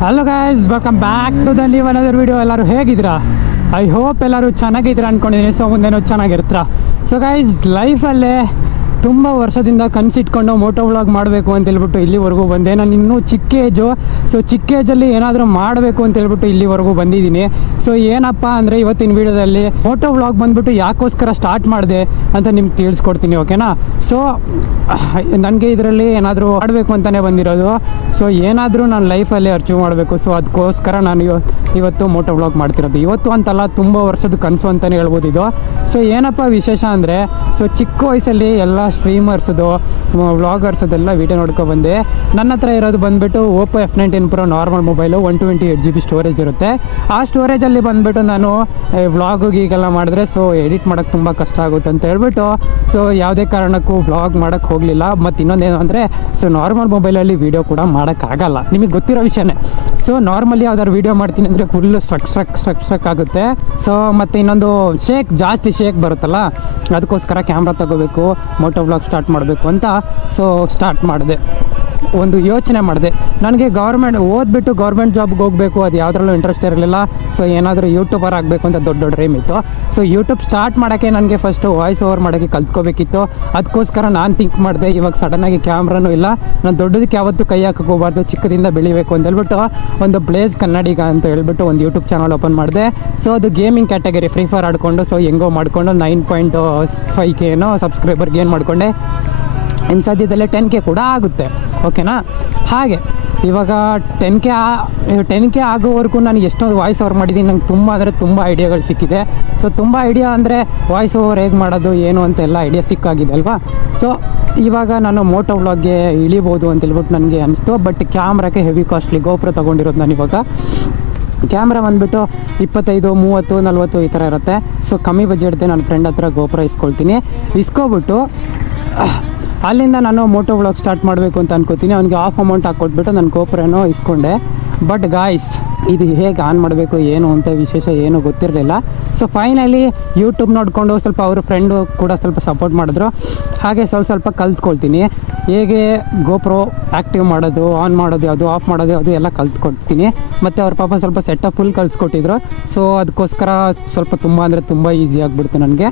Hello guys, welcome back to the new another video. ಎಲ್ಲರೂ ಹೇಗಿದ್ದೀರಾ? I hope ಎಲ್ಲರೂ ಚೆನ್ನಾಗಿದ್ದೀರಾ ಅಂದ್ಕೊಂಡಿದ್ದೀನಿ. ಸೊ ಮುಂದೇನೋ ಚೆನ್ನಾಗಿರ್ತೀರಾ. ಸೊ ಗೈಸ್, ಲೈಫಲ್ಲೇ ತುಂಬ ವರ್ಷದಿಂದ ಕನಸಿಟ್ಕೊಂಡು ಮೋಟೋ ವ್ಲಾಗ್ ಮಾಡಬೇಕು ಅಂತ ಹೇಳ್ಬಿಟ್ಟು ಇಲ್ಲಿವರೆಗೂ ಬಂದೆ. ನಾನು ಇನ್ನೂ ಚಿಕ್ಕ ಏಜು. ಸೊ ಚಿಕ್ಕ ಏಜಲ್ಲಿ ಏನಾದರೂ ಮಾಡಬೇಕು ಅಂತ ಹೇಳ್ಬಿಟ್ಟು ಇಲ್ಲಿವರೆಗೂ ಬಂದಿದ್ದೀನಿ. ಸೊ ಏನಪ್ಪ ಅಂದರೆ ಇವತ್ತಿನ ವೀಡಿಯೋದಲ್ಲಿ ಮೋಟೋ ವ್ಲಾಗ್ ಬಂದುಬಿಟ್ಟು ಯಾಕೋಸ್ಕರ ಸ್ಟಾರ್ಟ್ ಮಾಡಿದೆ ಅಂತ ನಿಮ್ಗೆ ತಿಳಿಸ್ಕೊಡ್ತೀನಿ, ಓಕೆನಾ? ಸೊ ನನಗೆ ಇದರಲ್ಲಿ ಏನಾದರೂ ಮಾಡಬೇಕು ಅಂತಲೇ ಬಂದಿರೋದು. ಸೊ ಏನಾದರೂ ನಾನು ಲೈಫಲ್ಲಿ ಅಚೀವ್ ಮಾಡಬೇಕು. ಸೊ ಅದಕ್ಕೋಸ್ಕರ ನಾನು ಇವತ್ತು ಮೋಟೋ ವ್ಲಾಗ್ ಮಾಡ್ತಿರೋದು. ಇವತ್ತು ಅಂತಲ್ಲ, ತುಂಬ ವರ್ಷದ ಕನಸು ಅಂತಲೇ ಹೇಳ್ಬೋದು ಇದು. ಸೊ ಏನಪ್ಪ ವಿಶೇಷ ಅಂದರೆ, ಸೊ ಚಿಕ್ಕ ವಯಸ್ಸಲ್ಲಿ ಎಲ್ಲ ಸ್ಟ್ರೀಮರ್ಸದು ವ್ಲಾಗರ್ಸದೆಲ್ಲ ವೀಡಿಯೋ ನೋಡ್ಕೊಬಂದೆ. ನನ್ನ ಹತ್ರ ಇರೋದು ಬಂದುಬಿಟ್ಟು Oppo F19 Pro normal mobile, 128 GB storage ಇರುತ್ತೆ. ಆ ಸ್ಟೋರೇಜಲ್ಲಿ ಬಂದುಬಿಟ್ಟು ನಾನು ವ್ಲಾಗಿಗೆಲ್ಲ ಈಗೆಲ್ಲ ಮಾಡಿದ್ರೆ ಸೊ ಎಡಿಟ್ ಮಾಡೋಕ್ಕೆ ತುಂಬ ಕಷ್ಟ ಆಗುತ್ತೆ ಅಂತ ಹೇಳ್ಬಿಟ್ಟು ಸೊ ಯಾವುದೇ ಕಾರಣಕ್ಕೂ ವ್ಲಾಗ್ ಮಾಡೋಕ್ಕೆ ಹೋಗಲಿಲ್ಲ. ಮತ್ತು ಇನ್ನೊಂದೇನು ಅಂದರೆ, ಸೊ ನಾರ್ಮಲ್ ಮೊಬೈಲಲ್ಲಿ ವೀಡಿಯೋ ಕೂಡ ಮಾಡೋಕ್ಕಾಗಲ್ಲ, ನಿಮಗೆ ಗೊತ್ತಿರೋ ವಿಷಯನೇ. ಸೊ ನಾರ್ಮಲಿ ಯಾವ್ದಾದ್ರು ವೀಡಿಯೋ ಮಾಡ್ತೀನಿ ಅಂದರೆ ಫುಲ್ಲು ಸ್ಟ್ರಕ್ ಆಗುತ್ತೆ. ಸೊ ಮತ್ತು ಇನ್ನೊಂದು ಜಾಸ್ತಿ ಶೇಕ್ ಬರುತ್ತಲ್ಲ, ಅದಕ್ಕೋಸ್ಕರ ಕ್ಯಾಮ್ರಾ ತಗೋಬೇಕು, ಮೋಟೋ ವ್ಲಾಗ್ ಸ್ಟಾರ್ಟ್ ಮಾಡಬೇಕು ಅಂತ ಸೊ ಸ್ಟಾರ್ಟ್ ಮಾಡಿದೆ. ಒಂದು ಯೋಚನೆ ಮಾಡಿದೆ, ನನಗೆ ಓದ್ಬಿಟ್ಟು ಗೌರ್ಮೆಂಟ್ ಜಾಬ್ಗೆ ಹೋಗಬೇಕು, ಅದು ಯಾವುದ್ರಲ್ಲೂ ಇಂಟ್ರೆಸ್ಟ್ ಇರಲಿಲ್ಲ. ಸೊ ಏನಾದರೂ ಯೂಟ್ಯೂಬರ್ ಆಗಬೇಕು ಅಂತ ದೊಡ್ಡ ಡ್ರೀಮ್ ಇತ್ತು. ಸೊ ಯೂಟ್ಯೂಬ್ ಸ್ಟಾರ್ಟ್ ಮಾಡೋಕ್ಕೆ ನನಗೆ ಫಸ್ಟು ವಾಯ್ಸ್ ಓವರ್ ಮಾಡೋಕ್ಕೆ ಕಲ್ತ್ಕೋಬೇಕಿತ್ತು. ಅದಕ್ಕೋಸ್ಕರ ನಾನು ಥಿಂಕ್ ಮಾಡಿದೆ, ಇವಾಗ ಸಡನ್ನಾಗಿ ಕ್ಯಾಮ್ರಾನೂ ಇಲ್ಲ, ನಾನು ದೊಡ್ಡದಕ್ಕೆ ಯಾವತ್ತೂ ಕೈ ಹಾಕಕ್ಕೆ ಹೋಗಬಾರ್ದು, ಚಿಕ್ಕದಿಂದ ಬೆಳಿಬೇಕು ಅಂತ ಹೇಳ್ಬಿಟ್ಟು ಒಂದು ಬ್ಲೇಸ್ ಕನ್ನಡಿಗ ಅಂತ ಹೇಳ್ಬಿಟ್ಟು ಒಂದು ಯೂಟ್ಯೂಬ್ ಚಾನಲ್ ಓಪನ್ ಮಾಡಿದೆ. ಸೊ ಅದು ಗೇಮಿಂಗ್ ಕ್ಯಾಟಗರಿ, ಫ್ರೀ ಫೈರ್ ಆಡಿಕೊಂಡು ಸೊ ಹೆಂಗೋ ಮಾಡಿಕೊಂಡು 9.5K ಸಬ್ಸ್ಕ್ರೈಬರ್ ಗೇನ್ ಮಾಡಿಕೊಂಡೆ. ಇನ್ನು ಸದ್ಯದಲ್ಲೇ 10K ಕೂಡ ಆಗುತ್ತೆ, ಓಕೆನಾ? ಹಾಗೆ ಇವಾಗ 10K ಆಗೋವರೆಗೂ ನಾನು ಎಷ್ಟೊಂದು ವಾಯ್ಸ್ ಓವರ್ ಮಾಡಿದ್ದೀನಿ. ನಂಗೆ ತುಂಬ ಅಂದರೆ ತುಂಬ ಐಡಿಯಾಗಳು ಸಿಕ್ಕಿದೆ. ಸೊ ತುಂಬ ಐಡಿಯಾ ಅಂದರೆ ವಾಯ್ಸ್ ಓವರ್ ಹೇಗೆ ಮಾಡೋದು ಏನು ಅಂತೆಲ್ಲ ಐಡಿಯಾ ಸಿಕ್ಕಾಗಿದೆ ಅಲ್ವಾ? ಸೊ ಇವಾಗ ನಾನು ಮೋಟೋ ವ್ಲಾಗ್ಗೆ ಇಳಿಬೋದು ಅಂತ ಹೇಳ್ಬಿಟ್ಟು ನನಗೆ ಅನಿಸ್ತು. ಬಟ್ ಕ್ಯಾಮ್ರಾಕ್ಕೆ ಹೆವಿ ಕಾಸ್ಟ್ಲಿ ಗೋಪ್ರೋ ತೊಗೊಂಡಿರೋದು ನಾನು ಇವಾಗ. ಕ್ಯಾಮ್ರಾ ಬಂದುಬಿಟ್ಟು 25, 30, 40 ಈ ಥರ ಇರುತ್ತೆ. ಸೊ ಕಮ್ಮಿ ಬಜೆಟ್ದೆ ನನ್ನ ಫ್ರೆಂಡ್ ಹತ್ರ ಗೋಪ್ರೋ ಇಸ್ಕೊಬಿಟ್ಟು ಅಲ್ಲಿಂದ ನಾನು ಮೋಟೋ ವ್ಲಾಗ್ ಸ್ಟಾರ್ಟ್ ಮಾಡಬೇಕು ಅಂತ ಅನ್ಕೋತೀನಿ. ಅವ್ನಿಗೆ ಆಫ್ ಅಮೌಂಟ್ ಹಾಕ್ಕೊಟ್ಬಿಟ್ಟು ನಾನು ಗೋಪ್ರೋನೋ ಇಸ್ಕೊಂಡೆ. ಬಟ್ ಗಾಯ್ಸ್, ಇದು ಹೇಗೆ ಆನ್ ಮಾಡಬೇಕು ಏನು ಅಂತ ವಿಶೇಷ ಏನೂ ಗೊತ್ತಿರಲಿಲ್ಲ. ಸೊ ಫೈನಲಿ ಯೂಟ್ಯೂಬ್ ನೋಡಿಕೊಂಡು ಸ್ವಲ್ಪ ಅವ್ರ ಫ್ರೆಂಡು ಕೂಡ ಸ್ವಲ್ಪ ಸಪೋರ್ಟ್ ಮಾಡಿದ್ರು. ಹಾಗೆ ಸ್ವಲ್ಪ ಕಲ್ತ್ಕೊಳ್ತೀನಿ, ಹೇಗೆ ಗೋಪ್ರೋ ಆ್ಯಕ್ಟಿವ್ ಮಾಡೋದು, ಆನ್ ಮಾಡೋದು ಯಾವುದು, ಆಫ್ ಮಾಡೋದು ಯಾವುದು ಎಲ್ಲ ಕಲ್ತ್ಕೊಡ್ತೀನಿ. ಮತ್ತು ಅವ್ರ ಪಾಪ ಸ್ವಲ್ಪ ಸೆಟಪ್ ಫುಲ್ ಕಲಿಸ್ಕೊಟ್ಟಿದ್ರು. ಸೊ ಅದಕ್ಕೋಸ್ಕರ ಸ್ವಲ್ಪ ತುಂಬ ಅಂದರೆ ತುಂಬ ಈಸಿ ಆಗಿಬಿಡ್ತು ನನಗೆ.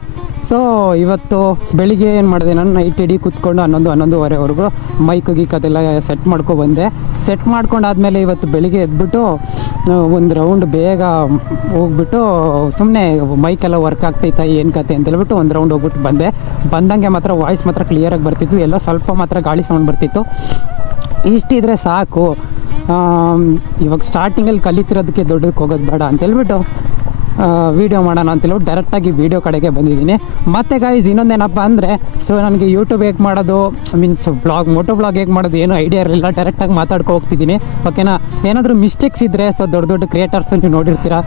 ಸೊ ಇವತ್ತು ಬೆಳಿಗ್ಗೆ ಏನು ಮಾಡಿದೆ, ನಾನು ನೈಟ್ ಇಡೀ ಕೂತ್ಕೊಂಡು 11-11:30ವರೆಗೂ ಮೈಕ್ ಗೀಕ್ ಅದೆಲ್ಲ ಸೆಟ್ ಮಾಡ್ಕೊಬಂದೆ. ಸೆಟ್ ಮಾಡ್ಕೊಂಡಾದ್ಮೇಲೆ ಇವತ್ತು ಬೆಳಿಗ್ಗೆ ಎದ್ಬಿಟ್ಟು ಒಂದು ರೌಂಡ್ ಬೇಗ ಹೋಗ್ಬಿಟ್ಟು ಸುಮ್ಮನೆ ಮೈಕೆಲ್ಲ ವರ್ಕ್ ಆಗ್ತೈತಾ ಏನು ಕತೆ ಅಂತ ಹೇಳ್ಬಿಟ್ಟು ಒಂದು ರೌಂಡ್ ಹೋಗ್ಬಿಟ್ಟು ಬಂದಂಗೆ ಮಾತ್ರ ವಾಯ್ಸ್ ಮಾತ್ರ ಕ್ಲಿಯರಾಗಿ ಬರ್ತಿತ್ತು, ಎಲ್ಲೋ ಸ್ವಲ್ಪ ಮಾತ್ರ ಗಾಳಿ ಸೌಂಡ್ ಬರ್ತಿತ್ತು. ಇಷ್ಟಿದ್ರೆ ಸಾಕು. ಇವಾಗ ಸ್ಟಾರ್ಟಿಂಗಲ್ಲಿ ಕಲಿತಿರೋದಕ್ಕೆ ದೊಡ್ಡದಕ್ಕೆ ಹೋಗೋದು ಬೇಡ ಅಂತೇಳ್ಬಿಟ್ಟು ವೀಡಿಯೋ ಮಾಡೋಣ ಅಂತೇಳ್ಬಿಟ್ಟು ಡೈರೆಕ್ಟಾಗಿ ವೀಡಿಯೋ ಕಡೆಗೆ ಬಂದಿದ್ದೀನಿ. ಮತ್ತು ಗೈಸ್ ಇನ್ನೊಂದೇನಪ್ಪ ಅಂದರೆ, ಸೊ ನನಗೆ ಯೂಟ್ಯೂಬ್ ಹೇಗೆ ಮಾಡೋದು ಮೀನ್ಸ್ ಮೋಟೋ ವ್ಲಾಗ್ ಹೇಗೆ ಮಾಡೋದು ಏನೂ ಐಡಿಯಾ ಇರಲಿಲ್ಲ. ಡೈರೆಕ್ಟಾಗಿ ಮಾತಾಡ್ಕೊ ಹೋಗ್ತಿದ್ದೀನಿ, ಓಕೆನಾ? ಏನಾದರೂ ಮಿಸ್ಟೇಕ್ಸ್ ಇದ್ದರೆ ಸೊ ದೊಡ್ಡ ಕ್ರಿಯೇಟರ್ಸ್ ನೀವು ನೋಡಿರ್ತೀರ,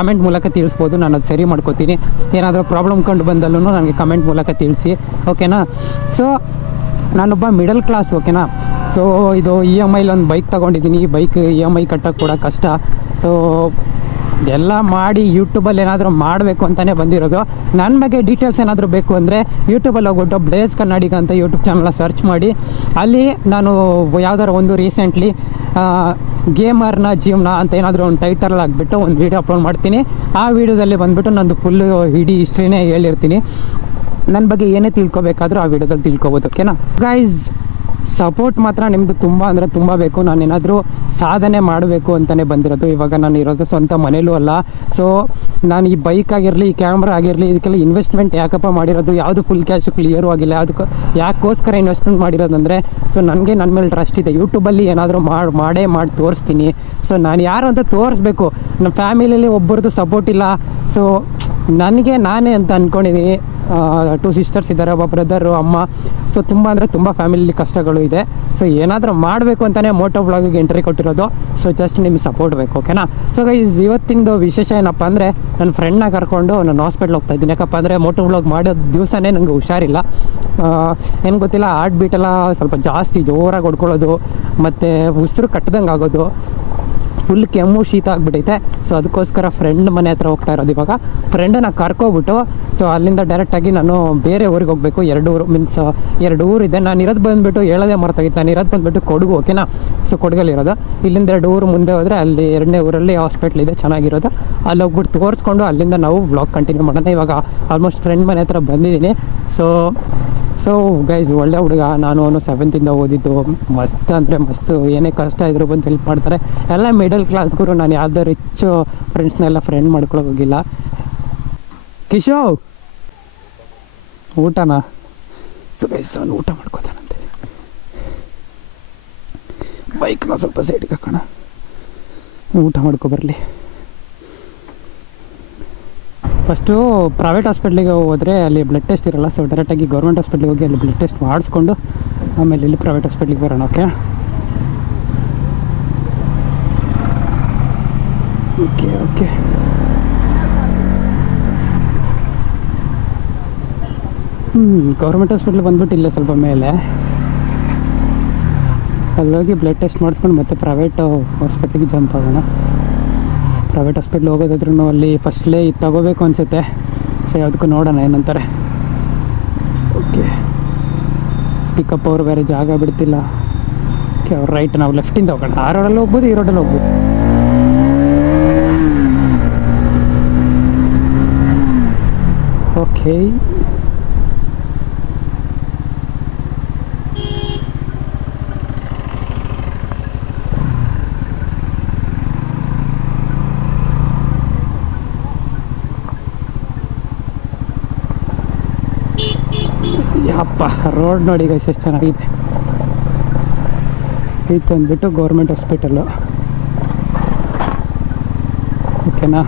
ಕಮೆಂಟ್ ಮೂಲಕ ತಿಳಿಸ್ಬೋದು, ನಾನು ಅದು ಸರಿ ಮಾಡ್ಕೋತೀನಿ. ಏನಾದರೂ ಪ್ರಾಬ್ಲಮ್ ಕಂಡು ಬಂದಲ್ಲೂ ನನಗೆ ಕಮೆಂಟ್ ಮೂಲಕ ತಿಳಿಸಿ, ಓಕೆನಾ? ಸೊ ನಾನೊಬ್ಬ ಮಿಡಲ್ ಕ್ಲಾಸ್, ಓಕೆನಾ? ಸೊ ಇದು EMI ಒಂದು ಬೈಕ್ ತೊಗೊಂಡಿದ್ದೀನಿ. ಈ ಬೈಕ್ EMI ಕಟ್ಟೋಕ್ಕೆ ಕೂಡ ಕಷ್ಟ. ಸೊ ಎಲ್ಲ ಮಾಡಿ ಯೂಟ್ಯೂಬಲ್ಲಿ ಏನಾದರೂ ಮಾಡಬೇಕು ಅಂತಲೇ ಬಂದಿರೋದು. ನನ್ನ ಬಗ್ಗೆ ಡೀಟೇಲ್ಸ್ ಏನಾದರೂ ಬೇಕು ಅಂದರೆ ಯೂಟ್ಯೂಬಲ್ಲಿ ಹೋಗ್ಬಿಟ್ಟು ಬ್ಲೇಸ್ ಕನ್ನಡಿಗ ಅಂತ ಯೂಟ್ಯೂಬ್ ಚಾನಲ್ನ ಸರ್ಚ್ ಮಾಡಿ, ಅಲ್ಲಿ ನಾನು ಯಾವ್ದಾರು ಒಂದು ರೀಸೆಂಟ್ಲಿ ಗೇಮರ್ನ ಜೀವನ ಅಂತ ಏನಾದರೂ ಒಂದು ಟೈಟಲ್ ಆಗಿಬಿಟ್ಟು ಒಂದು ವೀಡಿಯೋ ಅಪ್ಲೋಡ್ ಮಾಡ್ತೀನಿ. ಆ ವೀಡಿಯೋದಲ್ಲಿ ಬಂದುಬಿಟ್ಟು ನಂದು ಫುಲ್ಲು ಇಡೀ ಹಿಸ್ಟ್ರಿನೇ ಹೇಳಿರ್ತೀನಿ. ನನ್ನ ಬಗ್ಗೆ ಏನೇ ತಿಳ್ಕೊಬೇಕಾದ್ರೂ ಆ ವೀಡಿಯೋದಲ್ಲಿ ತಿಳ್ಕೊಬೋದು, ಓಕೆನಾ? ಗೈಸ್, ಸಪೋರ್ಟ್ ಮಾತ್ರ ನಿಮ್ಮದು ತುಂಬ ಅಂದರೆ ತುಂಬ ಬೇಕು. ನಾನೇನಾದರೂ ಸಾಧನೆ ಮಾಡಬೇಕು ಅಂತಲೇ ಬಂದಿರೋದು. ಇವಾಗ ನಾನು ಇರೋದು ಸ್ವಂತ ಮನೇಲೂ ಅಲ್ಲ. ಸೊ ನಾನು ಈ ಬೈಕ್ ಆಗಿರಲಿ, ಈ ಕ್ಯಾಮ್ರಾ ಆಗಿರಲಿ, ಇದಕ್ಕೆಲ್ಲ ಇನ್ವೆಸ್ಟ್ಮೆಂಟ್ ಯಾಕಪ್ಪ ಮಾಡಿರೋದು, ಯಾವುದು ಫುಲ್ ಕ್ಯಾಶು ಕ್ಲಿಯರು ಆಗಿಲ್ಲ. ಅದಕ್ಕೆ ಯಾಕೋಸ್ಕರ ಇನ್ವೆಸ್ಟ್ಮೆಂಟ್ ಮಾಡಿರೋದಂದರೆ, ಸೊ ನನಗೆ ನನ್ನ ಮೇಲೆ ಟ್ರಸ್ಟ್ ಇದೆ. ಯೂಟ್ಯೂಬಲ್ಲಿ ಏನಾದರೂ ಮಾಡಿ ತೋರಿಸ್ತೀನಿ. ಸೊ ನಾನು ಯಾರು ಅಂತ ತೋರಿಸ್ಬೇಕು. ನಮ್ಮ ಫ್ಯಾಮಿಲಿಯಲ್ಲಿ ಒಬ್ಬರದ್ದು ಸಪೋರ್ಟ್ ಇಲ್ಲ. ಸೊ ನನಗೆ ನಾನೇ ಅಂತ ಅಂದ್ಕೊಂಡಿದ್ದೀನಿ. 2 ಸಿಸ್ಟರ್ಸ್ ಇದ್ದಾರೆ, ಒಬ್ಬ ಬ್ರದರು, ಅಮ್ಮ. ಸೊ ತುಂಬ ಅಂದರೆ ತುಂಬ ಫ್ಯಾಮಿಲಿಲಿ ಕಷ್ಟಗಳು ಇದೆ. ಸೊ ಏನಾದರೂ ಮಾಡಬೇಕು ಅಂತಲೇ ಮೋಟೋ ವ್ಲಾಗಿಗೆ ಎಂಟ್ರಿ ಕೊಟ್ಟಿರೋದು. ಸೊ ಜಸ್ಟ್ ನಿಮಗೆ ಸಪೋರ್ಟ್ ಬೇಕು, ಓಕೆನಾ? ಸೊ ಗೈಸ್, ಇವತ್ತಿಂದು ವಿಶೇಷ ಏನಪ್ಪ ಅಂದರೆ, ನನ್ನ ಫ್ರೆಂಡ್ನ ಕರ್ಕೊಂಡು ನಾನು ಹಾಸ್ಪಿಟ್ಲ್ ಹೋಗ್ತಾ ಇದ್ದೀನಿ. ಯಾಕಪ್ಪ ಅಂದರೆ ಮೋಟೋ ವ್ಲಾಗ್ ಮಾಡೋ ದಿವಸನೇ ನನಗೆ ಹುಷಾರಿಲ್ಲ. ಏನು ಗೊತ್ತಿಲ್ಲ, ಹಾರ್ಟ್ ಬೀಟೆಲ್ಲ ಸ್ವಲ್ಪ ಜಾಸ್ತಿ ಜೋರಾಗಿ ಹೊಡ್ಕೊಳ್ಳೋದು, ಮತ್ತು ಉಸಿರು ಕಟ್ಟದಂಗೆ ಆಗೋದು. ಫುಲ್ ಕೆಮ್ಮು ಶೀತ ಆಗಿಬಿಟ್ಟೈತೆ. ಸೊ ಅದಕ್ಕೋಸ್ಕರ ಫ್ರೆಂಡ್ ಮನೆ ಹತ್ರ ಹೋಗ್ತಾ ಇರೋದು ಇವಾಗ. ಫ್ರೆಂಡನ್ನ ಕರ್ಕೊಬಿಟ್ಟು ಸೊ ಅಲ್ಲಿಂದ ಡೈರೆಕ್ಟಾಗಿ ನಾನು ಬೇರೆ ಊರಿಗೆ ಹೋಗಬೇಕು. 2 ಊರು ಮೀನ್ಸ್ 2 ಊರಿದೆ. ನಾನು ಇರೋದು ಬಂದುಬಿಟ್ಟು ಹೇಳೋದೇ ಮರ್ತಾಗಿತ್ತು. ನಾನು ಇರೋದು ಬಂದುಬಿಟ್ಟು ಕೊಡಗು, ಓಕೆನಾ. ಸೊ ಕೊಡಗಲ್ಲಿರೋದು. ಇಲ್ಲಿಂದ 2 ಊರು ಮುಂದೆ ಹೋದರೆ ಅಲ್ಲಿ 2ನೇ ಊರಲ್ಲಿ ಹಾಸ್ಪಿಟ್ಲ್ ಇದೆ ಚೆನ್ನಾಗಿರೋದು. ಅಲ್ಲಿ ಹೋಗ್ಬಿಟ್ಟು ತೋರಿಸ್ಕೊಂಡು ಅಲ್ಲಿಂದ ನಾವು ವ್ಲಾಗ್ ಕಂಟಿನ್ಯೂ ಮಾಡೋಣ. ಇವಾಗ ಆಲ್ಮೋಸ್ಟ್ ಫ್ರೆಂಡ್ ಮನೆ ಹತ್ರ ಬಂದಿದ್ದೀನಿ. ಸೊ ಗೈಸ್, ಒಳ್ಳೆ ಹುಡುಗ. ನಾನು ಅವನು 7th ಓದಿದ್ದು. ಮಸ್ತ್ ಅಂದರೆ ಮಸ್ತ್. ಏನೇ ಕಷ್ಟ ಇದ್ರು ಬಂದು ಹೆಲ್ಪ್ ಮಾಡ್ತಾರೆ. ಎಲ್ಲ ಮಿಡಲ್ ಕ್ಲಾಸ್ಗರು. ನಾನು ಯಾವುದೋ ರಿಚ್ ಫ್ರೆಂಡ್ಸ್ನೆಲ್ಲ ಫ್ರೆಂಡ್ ಮಾಡ್ಕೊಳಕ್ಕೆ ಹೋಗಿಲ್ಲ. ಕಿಶೋರ್ ಊಟನಾ? ಸೊ ಗೈಸ್, ಅವನು ಊಟ ಮಾಡ್ಕೋತಾನಂತೆ. ಬೈಕ್ನ ಸ್ವಲ್ಪ ಸೈಡ್ಗೆ ಹಾಕೋಣ, ಊಟ ಮಾಡ್ಕೊಬರಲಿ. ಫಸ್ಟು ಪ್ರೈವೇಟ್ ಹಾಸ್ಪಿಟ್ಲಿಗೆ ಹೋದರೆ ಅಲ್ಲಿ ಬ್ಲಡ್ ಟೆಸ್ಟ್ ಇರೋಲ್ಲ. ಸೊ ಡೈರೆಕ್ಟಾಗಿ ಗೌರ್ಮೆಂಟ್ ಹಾಸ್ಪಿಟ್ಲಿಗೆ ಹೋಗಿ ಅಲ್ಲಿ ಬ್ಲಡ್ ಟೆಸ್ಟ್ ಮಾಡಿಸ್ಕೊಂಡು ಆಮೇಲೆ ಇಲ್ಲಿ ಪ್ರೈವೇಟ್ ಹಾಸ್ಪಿಟ್ಲಿಗೆ ಬರೋಣ. ಓಕೆ ಓಕೆ ಓಕೆ ಗೌರ್ಮೆಂಟ್ ಹಾಸ್ಪಿಟ್ಲಿಗೆ ಬಂದ್ಬಿಟ್ಟು ಇಲ್ಲೇ ಸ್ವಲ್ಪ ಮೇಲೆ ಅಲ್ಲೋಗಿ ಬ್ಲಡ್ ಟೆಸ್ಟ್ ಮಾಡಿಸ್ಕೊಂಡು ಮತ್ತೆ ಪ್ರೈವೇಟ್ ಹಾಸ್ಪಿಟ್ಲಿಗೆ ಜಂಪ್ ಆಗೋಣ. ಪ್ರೈವೇಟ್ ಹಾಸ್ಪಿಟ್ಲ್ ಹೋಗೋದಾದ್ರೂ ಅಲ್ಲಿ ಫಸ್ಟ್ಲೇ ಇದು ತಗೋಬೇಕು ಅನಿಸುತ್ತೆ. ಸೊ ಯಾವುದಕ್ಕೂ ನೋಡೋಣ ಏನಂತಾರೆ. ಓಕೆ, ಪಿಕಪ್ ಅವ್ರು ಬೇರೆ ಜಾಗ ಬಿಡ್ತಿಲ್ಲ. ಓಕೆ, ಅವ್ರು ರೈಟ್, ನಾವು ಲೆಫ್ಟಿಂದ ಹೋಗೋಣ. ಆ ರೋಡಲ್ಲಿ ಹೋಗ್ಬೋದು, ಈ ರೋಡಲ್ಲಿ ಹೋಗ್ಬೋದು. ಓಕೆ, ಯಪ್ಪ ರೋಡ್ ನೋಡಿ ಗೈಸ್ ಎಷ್ಟು ಚೆನ್ನಾಗಿದೆ. ಇದು ಬಂದುಬಿಟ್ಟು ಗೌರ್ಮೆಂಟ್ ಹಾಸ್ಪಿಟಲ್ಲು, ಓಕೆನಾ.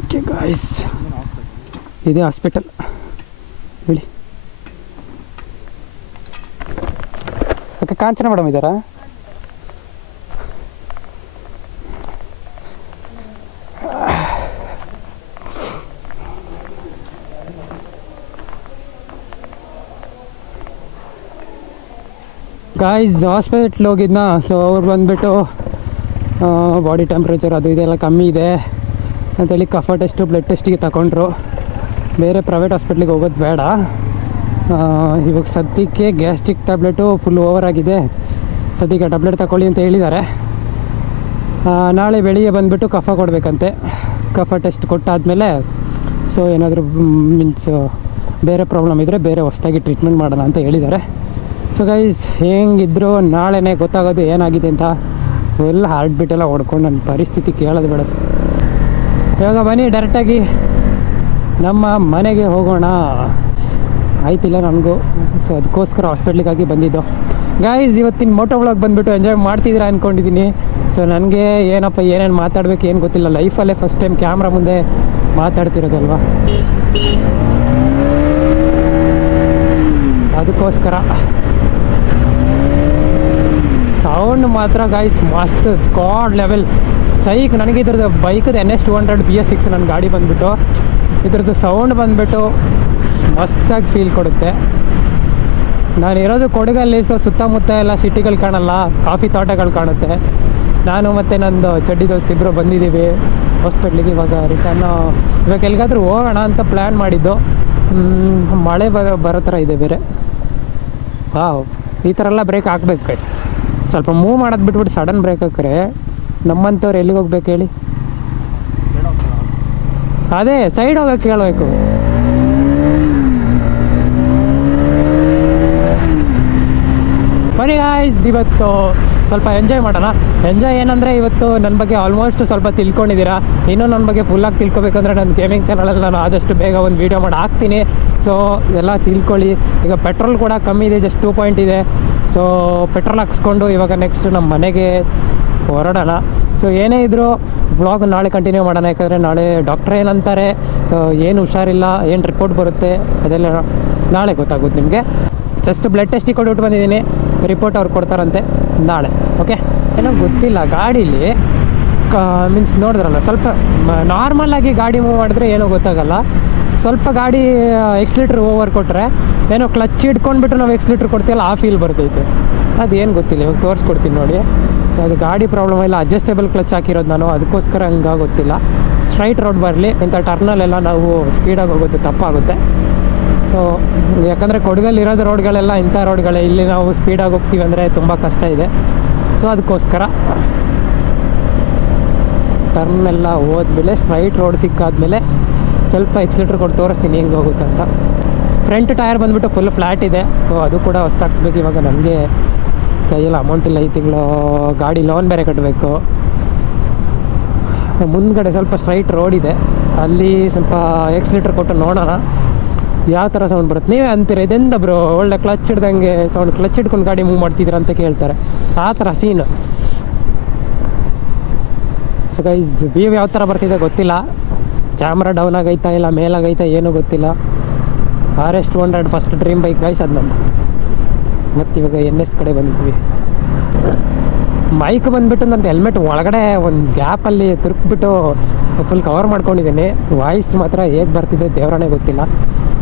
ಓಕೆ ಗಾಯ್ಸ್, ಇದೇ ಹಾಸ್ಪಿಟಲ್ ಹೇಳಿ. ಓಕೆ, ಕಾಂಚನ ಮೇಡಮ್ ಇದ್ದಾರಾ? ಗಾಯ್ಸ್, ಹಾಸ್ಪಿಟ್ಲ್ ಹೋಗಿದ್ನ. ಸೊ ಅವ್ರು ಬಂದುಬಿಟ್ಟು ಬಾಡಿ ಟೆಂಪ್ರೇಚರ್ ಅದು ಇದೆಲ್ಲ ಕಮ್ಮಿ ಇದೆ ಅಂತೇಳಿ ಕಫ ಟೆಸ್ಟು ಬ್ಲಡ್ ಟೆಸ್ಟಿಗೆ ತಗೊಂಡ್ರು. ಬೇರೆ ಪ್ರೈವೇಟ್ ಹಾಸ್ಪಿಟ್ಲಿಗೆ ಹೋಗೋದು ಬೇಡ. ಇವಾಗ ಸದ್ಯಕ್ಕೆ ಗ್ಯಾಸ್ಟ್ರಿಕ್ ಟ್ಯಾಬ್ಲೆಟು ಫುಲ್ ಓವರ್ ಆಗಿದೆ, ಸದ್ಯಕ್ಕೆ ಟ್ಯಾಬ್ಲೆಟ್ ತಗೊಳ್ಳಿ ಅಂತ ಹೇಳಿದ್ದಾರೆ. ನಾಳೆ ಬೆಳಿಗ್ಗೆ ಬಂದುಬಿಟ್ಟು ಕಫ ಕೊಡಬೇಕಂತೆ. ಕಫ ಟೆಸ್ಟ್ ಕೊಟ್ಟಾದಮೇಲೆ ಸೊ ಏನಾದರೂ ಮೀನ್ಸ್ ಬೇರೆ ಪ್ರಾಬ್ಲಮ್ ಇದ್ದರೆ ಬೇರೆ ಹೊಸದಾಗಿ ಟ್ರೀಟ್ಮೆಂಟ್ ಮಾಡೋಣ ಅಂತ ಹೇಳಿದ್ದಾರೆ. ಸೊ ಗೈಸ್, ಹೆಂಗಿದ್ರು ನಾಳೆನೇ ಗೊತ್ತಾಗೋದು ಏನಾಗಿದೆ ಅಂತ. ಫುಲ್ ಹಾರ್ಟ್ ಬೀಟೆಲ್ಲ ಹೊಡ್ಕೊಂಡು ನನ್ನ ಪರಿಸ್ಥಿತಿ ಕೇಳೋದು ಬೇಡ. ಇವಾಗ ಬನ್ನಿ ಡೈರೆಕ್ಟಾಗಿ ನಮ್ಮ ಮನೆಗೆ ಹೋಗೋಣ. ಆಯ್ತಿಲ್ಲ ನನಗೂ. ಸೊ ಅದಕ್ಕೋಸ್ಕರ ಹಾಸ್ಪಿಟ್ಲಿಗಾಗಿ ಬಂದಿದ್ದು. ಗೈಸ್, ಇವತ್ತಿನ ಮೋಟೋ ವ್ಲಾಗ್ ಬಂದುಬಿಟ್ಟು ಎಂಜಾಯ್ ಮಾಡ್ತಿದ್ದೀರಾ ಅಂದ್ಕೊಂಡಿದ್ದೀನಿ. ಸೊ ನನಗೆ ಏನಪ್ಪ ಏನೇನು ಮಾತಾಡಬೇಕು ಏನು ಗೊತ್ತಿಲ್ಲ. ಲೈಫಲ್ಲೇ ಫಸ್ಟ್ ಟೈಮ್ ಕ್ಯಾಮ್ರಾ ಮುಂದೆ ಮಾತಾಡ್ತಿರೋದಲ್ವ, ಅದಕ್ಕೋಸ್ಕರ. ಸೌಂಡ್ ಮಾತ್ರ ಗಾಯ್ಸ್ ಮಸ್ತ್ ಗಾಡ್ ಲೆವೆಲ್ ಸೈಕ್. ನನಗೆ ಇದ್ರದ್ದು ಬೈಕದು NS200 BS6 ನನ್ನ ಗಾಡಿ ಬಂದುಬಿಟ್ಟು ಇದ್ರದ್ದು ಸೌಂಡ್ ಬಂದುಬಿಟ್ಟು ಮಸ್ತಾಗಿ ಫೀಲ್ ಕೊಡುತ್ತೆ. ನಾನು ಇರೋದು ಕೊಡಗಲ್ಲಿ. ಸೊ ಸುತ್ತಮುತ್ತ ಎಲ್ಲ ಸಿಟಿಗಳು ಕಾಣಲ್ಲ, ಕಾಫಿ ತೋಟಗಳು ಕಾಣುತ್ತೆ. ನಾನು ಮತ್ತು ನಂದು ಚಡ್ಡಿ ದೋಸ್ತ್ ಇಬ್ಬರು ಬಂದಿದ್ದೀವಿ ಹಾಸ್ಪಿಟ್ಲಿಗೆ. ಇವಾಗ ಇವಾಗ ಎಲ್ಲಿಗಾದ್ರೂ ಹೋಗೋಣ ಅಂತ ಪ್ಲ್ಯಾನ್ ಮಾಡಿದ್ದು. ಮಳೆ ಬರೋ ಥರ ಇದೆ ಬೇರೆ. ವಾವ್, ಈ ಥರ ಎಲ್ಲ ಬ್ರೇಕ್ ಹಾಕ್ಬೇಕು ಗೈಸ್. ಸ್ವಲ್ಪ ಮೂವ್ ಮಾಡೋದು ಬಿಟ್ಬಿಟ್ಟು ಸಡನ್ ಬ್ರೇಕ್ ಹಾಕ್ರೆ ನಮ್ಮಂಥವ್ರು ಎಲ್ಲಿಗೆ ಹೋಗ್ಬೇಕು ಹೇಳಿ? ಅದೇ ಸೈಡ್ ಹೋಗೋಕ್ಕೆ ಹೇಳಬೇಕು. ಬನ್ನಿ ಗಾಯ್ಸ್, ಇವತ್ತು ಸ್ವಲ್ಪ ಎಂಜಾಯ್ ಮಾಡೋಣ. ಎಂಜಾಯ್ ಏನಂದರೆ ಇವತ್ತು ನನ್ನ ಬಗ್ಗೆ ಆಲ್ಮೋಸ್ಟ್ ಸ್ವಲ್ಪ ತಿಳ್ಕೊಂಡಿದ್ದೀರಾ. ಇನ್ನೂ ನನ್ನ ಬಗ್ಗೆ ಫುಲ್ಲಾಗಿ ತಿಳ್ಕೊಬೇಕಂದ್ರೆ ನನ್ನ ಗೇಮಿಂಗ್ ಚಾನಲಲ್ಲಿ ನಾನು ಆದಷ್ಟು ಬೇಗ ಒಂದು ವೀಡಿಯೋ ಮಾಡಿ ಹಾಕ್ತೀನಿ. ಸೊ ಎಲ್ಲ ತಿಳ್ಕೊಳ್ಳಿ. ಈಗ ಪೆಟ್ರೋಲ್ ಕೂಡ ಕಮ್ಮಿ ಇದೆ, ಜಸ್ಟ್ 2 ಪಾಯಿಂಟ್ ಇದೆ. ಸೊ ಪೆಟ್ರೋಲ್ ಹಾಕ್ಸ್ಕೊಂಡು ಇವಾಗ ನೆಕ್ಸ್ಟ್ ನಮ್ಮ ಮನೆಗೆ ಹೊರಡೋಣ. ಸೊ ಏನೇ ಇದ್ದರೂ ವ್ಲಾಗ್ ನಾಳೆ ಕಂಟಿನ್ಯೂ ಮಾಡೋಣ. ಯಾಕಂದರೆ ನಾಳೆ ಡಾಕ್ಟ್ರ್ ಏನಂತಾರೆ, ಏನು ಹುಷಾರಿಲ್ಲ, ಏನು ರಿಪೋರ್ಟ್ ಬರುತ್ತೆ ಅದೆಲ್ಲ ನಾಳೆ ಗೊತ್ತಾಗುತ್ತೆ ನಿಮಗೆ. ಜಸ್ಟ್ ಬ್ಲಡ್ ಟೆಸ್ಟಿಗೆ ಕೊಟ್ಬಿಟ್ಟು ಬಂದಿದ್ದೀನಿ. ರಿಪೋರ್ಟ್ ಅವ್ರು ಕೊಡ್ತಾರಂತೆ ನಾಳೆ. ಓಕೆ, ಏನೋ ಗೊತ್ತಿಲ್ಲ ಗಾಡೀಲಿ ಮೀನ್ಸ್ ನೋಡಿದ್ರಲ್ಲ ಸ್ವಲ್ಪ ನಾರ್ಮಲಾಗಿ ಗಾಡಿ ಮೂವ್ ಮಾಡಿದ್ರೆ ಏನೂ ಗೊತ್ತಾಗಲ್ಲ. ಸ್ವಲ್ಪ ಗಾಡಿ ಎಕ್ಸ್ಲೀಟ್ರ್ ಓವರ್ ಕೊಟ್ಟರೆ ಏನೋ ಕ್ಲಚ್ ಹಿಡ್ಕೊಂಡ್ಬಿಟ್ಟು ನಾವು ಎಕ್ಸ್ಲೀಟ್ರ್ ಕೊಡ್ತೀವಲ್ಲ ಆ ಫೀಲ್ ಬರ್ತೈತೆ. ಅದೇನು ಗೊತ್ತಿಲ್ಲ, ಇವಾಗ ತೋರಿಸ್ಕೊಡ್ತೀನಿ ನೋಡಿ. ಅದು ಗಾಡಿ ಪ್ರಾಬ್ಲಮ್ ಇಲ್ಲ, ಅಡ್ಜಸ್ಟೇಬಲ್ ಕ್ಲಚ್ ಹಾಕಿರೋದು ನಾನು, ಅದಕ್ಕೋಸ್ಕರ ಹಂಗೆ ಗೊತ್ತಿಲ್ಲ. ಸ್ಟ್ರೈಟ್ ರೋಡ್ ಬರಲಿ, ಇಂಥ ಟರ್ನಲ್ಲೆಲ್ಲ ನಾವು ಸ್ಪೀಡಾಗಿ ಹೋಗೋದು ತಪ್ಪಾಗುತ್ತೆ. ಸೊ ಯಾಕಂದರೆ ಕೊಡಗಲ್ಲಿರೋದು ರೋಡ್ಗಳೆಲ್ಲ ಇಂಥ ರೋಡ್ಗಳೇ, ಇಲ್ಲಿ ನಾವು ಸ್ಪೀಡಾಗಿ ಹೋಗ್ತೀವಿ ಅಂದರೆ ತುಂಬ ಕಷ್ಟ ಇದೆ. ಸೊ ಅದಕ್ಕೋಸ್ಕರ ಟರ್ನ್ ಎಲ್ಲ ಹೋದ್ಮೇಲೆ ಸ್ಟ್ರೈಟ್ ರೋಡ್ ಸಿಕ್ಕಾದ್ಮೇಲೆ ಸ್ವಲ್ಪ ಎಕ್ಸಿಲೇಟರ್ ಕೊಟ್ಟು ತೋರಿಸ್ತೀನಿ ಹೆಂಗೆ ಹೋಗುತ್ತೆ ಅಂತ. ಫ್ರಂಟ್ ಟೈರ್ ಬಂದುಬಿಟ್ಟು ಫುಲ್ ಫ್ಲ್ಯಾಟ್ ಇದೆ, ಸೊ ಅದು ಕೂಡ ಹೊಸ್ತಾಕ್ಸ್ಬೇಕು. ಇವಾಗ ನನಗೆ ಕೈಯಲ್ಲಿ ಅಮೌಂಟ್ ಇಲ್ಲ, ಈ ತಿಂಗಳು ಗಾಡಿ ಲೋನ್ ಬೇರೆ ಕಟ್ಟಬೇಕು. ಮುಂದ್ಗಡೆ ಸ್ವಲ್ಪ ಸ್ಟ್ರೈಟ್ ರೋಡ್ ಇದೆ, ಅಲ್ಲಿ ಸ್ವಲ್ಪ ಎಕ್ಸಿಲೇಟರ್ ಕೊಟ್ಟು ನೋಡೋಣ ಯಾವ ಥರ ಸೌಂಡ್ ಬರುತ್ತೆ. ನೀವೇ ಅಂತೀರ ಇದೆಂದ ಬ್ರೋ ಒಳ್ಳೆ ಕ್ಲಚ್ ಹಿಡ್ದಂಗೆ ಸೌಂಡ್, ಕ್ಲಚ್ ಹಿಡ್ಕೊಂಡು ಗಾಡಿ ಮೂವ್ ಮಾಡ್ತಿದ್ದೀರ ಅಂತ ಕೇಳ್ತಾರೆ. ಆ ಥರ ಸೀನು. ಸೊ ಗೈಸ್ ವ್ಯೂ ಯಾವ ಥರ ಬರ್ತಿದೆ ಗೊತ್ತಿಲ್ಲ, ಕ್ಯಾಮ್ರಾ ಡೌನ್ ಆಗೈತಾ ಇಲ್ಲ ಮೇಲಾಗೈತಾ ಏನೂ ಗೊತ್ತಿಲ್ಲ. RS 200 first dream bike guys, ಅದು ನಮ್ಮದು. ಮತ್ತು ಇವಾಗ NS ಕಡೆ ಬಂದಿದ್ವಿ. ಮೈಕ್ ಬಂದುಬಿಟ್ಟು ನಂದು ಹೆಲ್ಮೆಟ್ ಒಳಗಡೆ ಒಂದು ಗ್ಯಾಪಲ್ಲಿ ತಿರುಗ್ಬಿಟ್ಟು ಫುಲ್ ಕವರ್ ಮಾಡ್ಕೊಂಡಿದ್ದೀನಿ. ವಾಯ್ಸ್ ಮಾತ್ರ ಹೇಗೆ ಬರ್ತಿದೆ ದೇವರಾಣೆ ಗೊತ್ತಿಲ್ಲ.